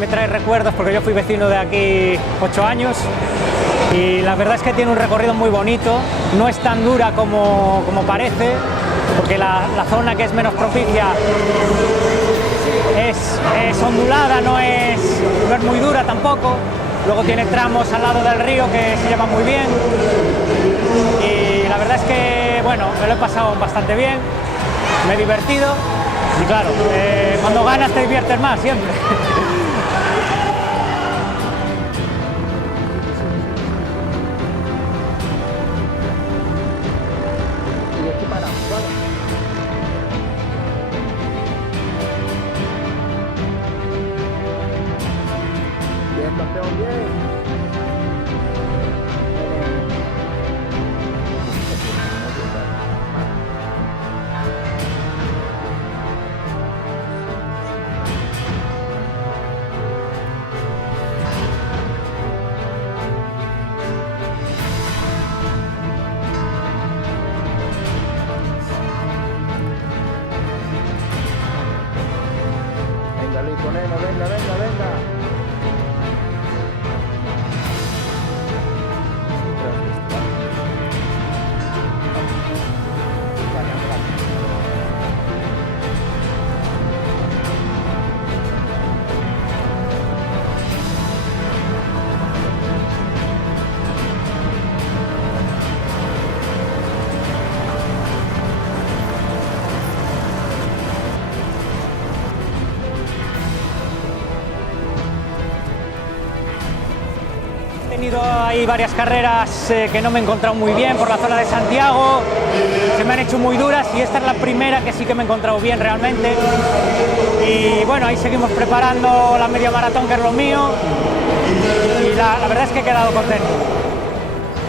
Me trae recuerdos porque yo fui vecino de aquí 8 años y la verdad es que tiene un recorrido muy bonito, no es tan dura como parece, porque la zona que es menos propicia es ondulada, no es muy dura tampoco, luego tiene tramos al lado del río que se llevan muy bien y la verdad es que bueno, me lo he pasado bastante bien, me he divertido y claro, cuando ganas te diviertes más siempre. Hay varias carreras que no me he encontrado muy bien por la zona de Santiago, se me han hecho muy duras y esta es la primera que sí que me he encontrado bien realmente. Y bueno, ahí seguimos preparando la media maratón, que es lo mío, y la verdad es que he quedado contento.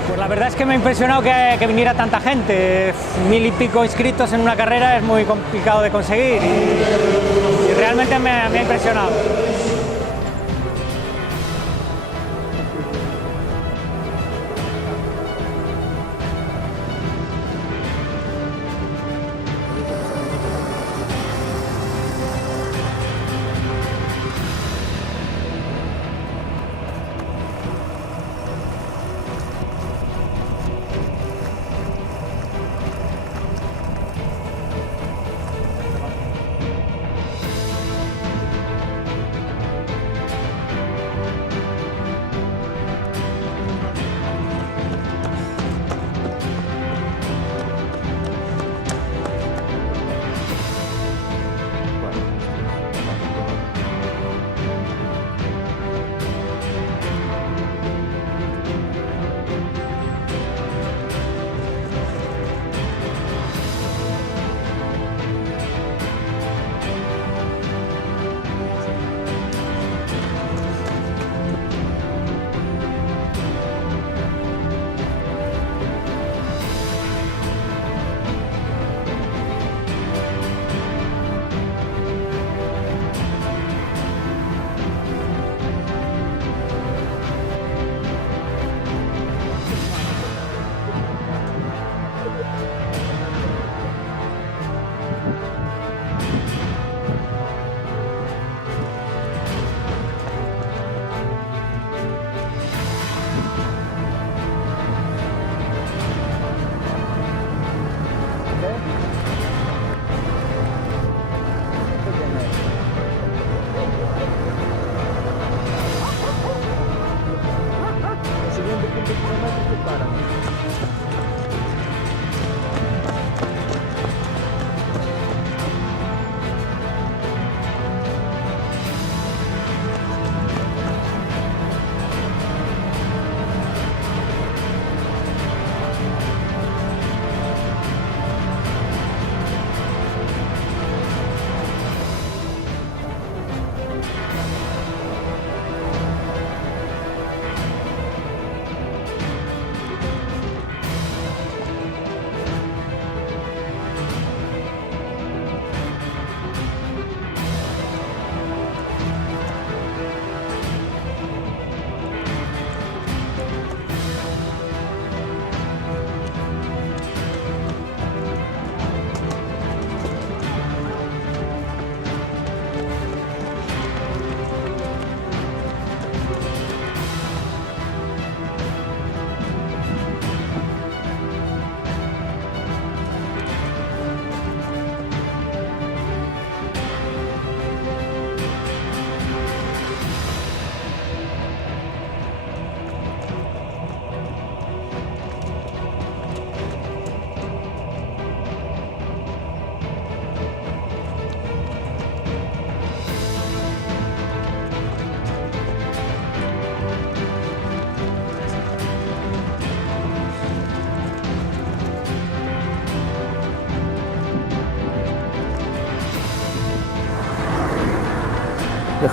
Pues la verdad es que me ha impresionado que viniera tanta gente, 1000 y pico inscritos en una carrera es muy complicado de conseguir y realmente me ha impresionado.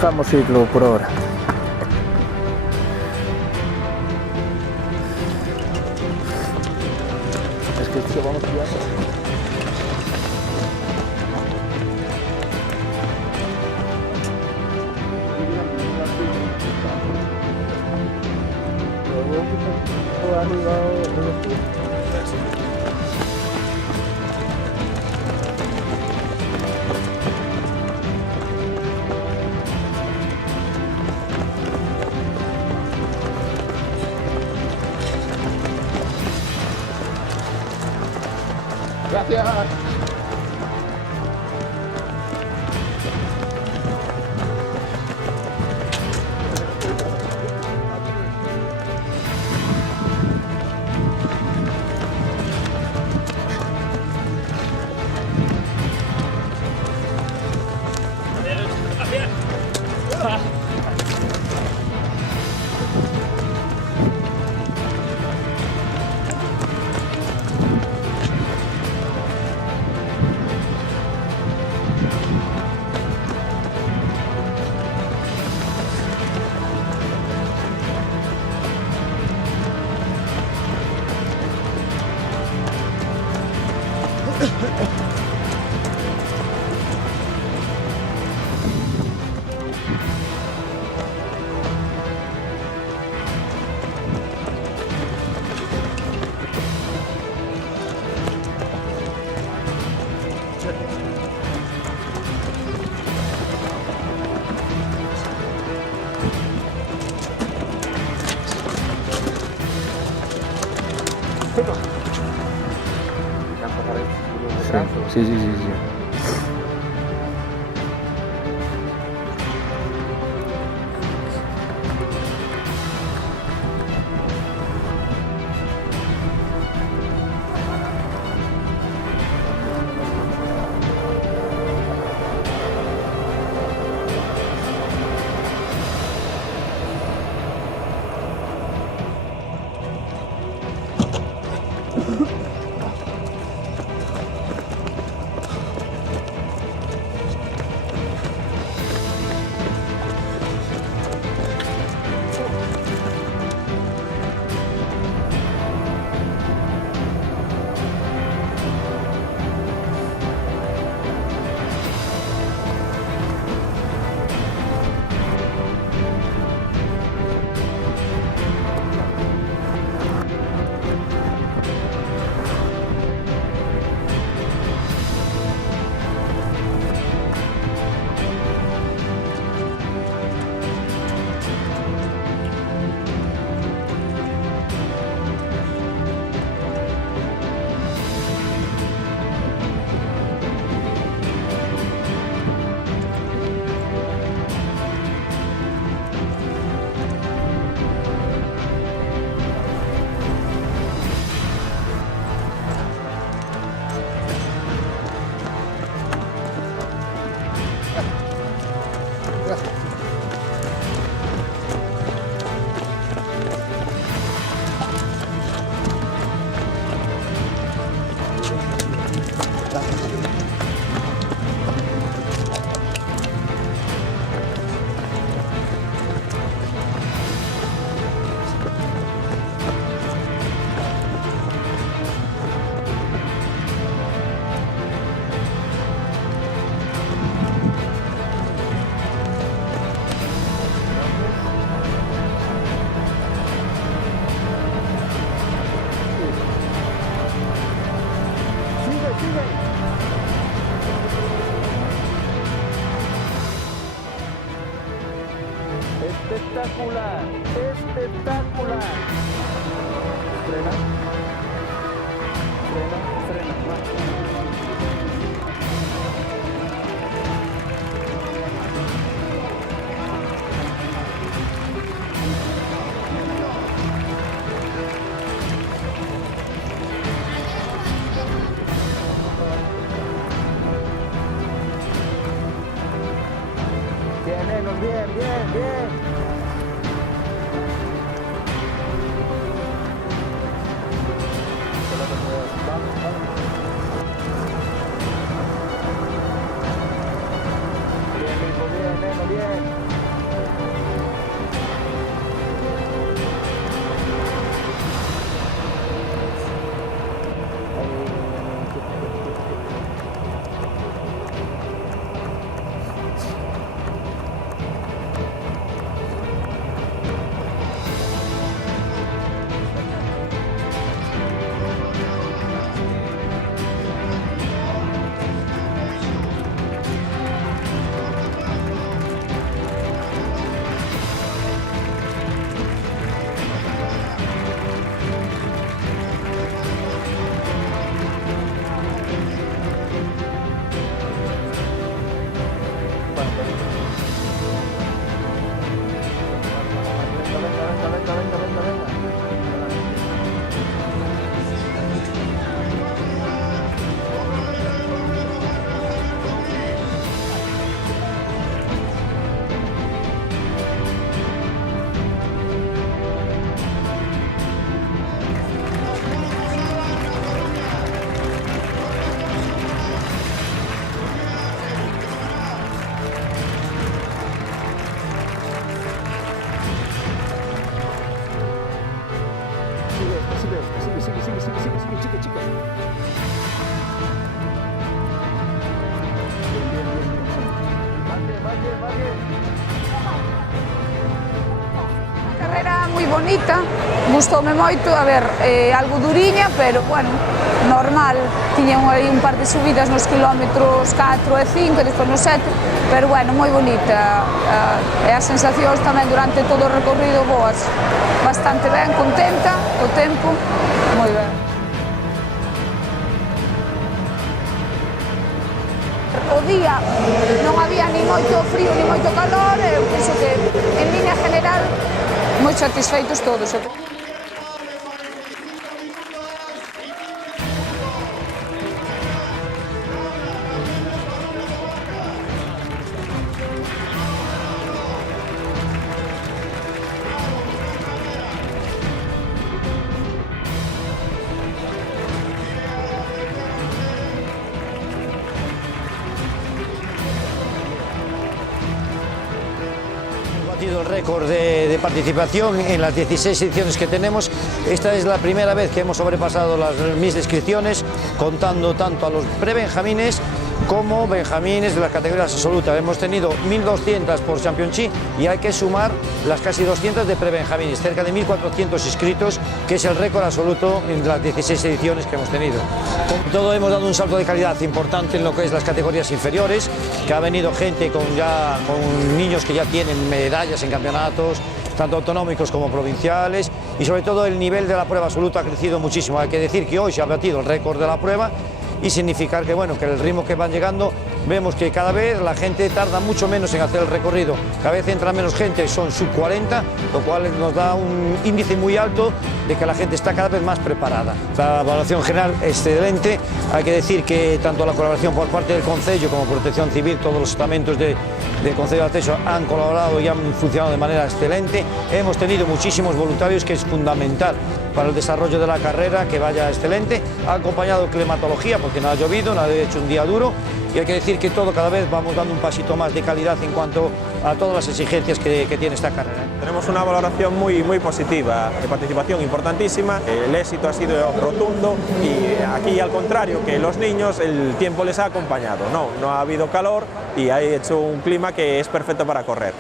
dejamos ciclo por ahora. Es que tío, vamos pillando. Gracias. Sí, sí, sí, sí. Espectacular, espectacular. Frena, frena, frena. Bien, Enos, bien, bien, bien. Bien, Nico, bien, Neno, bien. Sigue, chica. Más bien. Carrera moi bonita, gustoume moito, a ver, algo duriña, pero, bueno, normal. Tiñan aí un par de subidas nos kilómetros 4 e 5 e despois nos 7, pero, bueno, moi bonita. E as sensacións tamén durante todo o recorrido boas. Bastante ben, contenta, o tempo, moi ben. O día non había ni moito frío ni moito calor, eu penso que, en línea general, moi satisfeitos todos. El récord de participación en las 16 ediciones que tenemos. Esta es la primera vez que hemos sobrepasado las 1000 inscripciones, contando tanto a los prebenjamines como benjamines de las categorías absolutas. Hemos tenido 1200 por Championship y hay que sumar las casi 200 de prebenjamines, cerca de 1400 inscritos, que es el récord absoluto en las 16 ediciones que hemos tenido. Con todo, hemos dado un salto de calidad importante en lo que es las categorías inferiores, que ha venido gente con niños que ya tienen medallas en campeonatos, tanto autonómicos como provinciales, y sobre todo el nivel de la prueba absoluta ha crecido muchísimo. Hay que decir que hoy se ha batido el récord de la prueba y significar que, bueno, que el ritmo que van llegando, vemos que cada vez la gente tarda mucho menos en hacer el recorrido, cada vez entra menos gente, son sub 40, lo cual nos da un índice muy alto de que la gente está cada vez más preparada. La evaluación general excelente, hay que decir que tanto la colaboración por parte del Concello como Protección Civil, todos los estamentos del Concello de Arteixo han colaborado y han funcionado de manera excelente. Hemos tenido muchísimos voluntarios, que es fundamental para el desarrollo de la carrera, que vaya excelente. Ha acompañado climatología, porque no ha llovido, no ha hecho un día duro, y hay que decir que todo cada vez vamos dando un pasito más de calidad en cuanto a todas las exigencias que tiene esta carrera. Tenemos una valoración muy positiva, de participación importantísima, el éxito ha sido rotundo y aquí, al contrario que los niños, el tiempo les ha acompañado, no ha habido calor y ha hecho un clima que es perfecto para correr.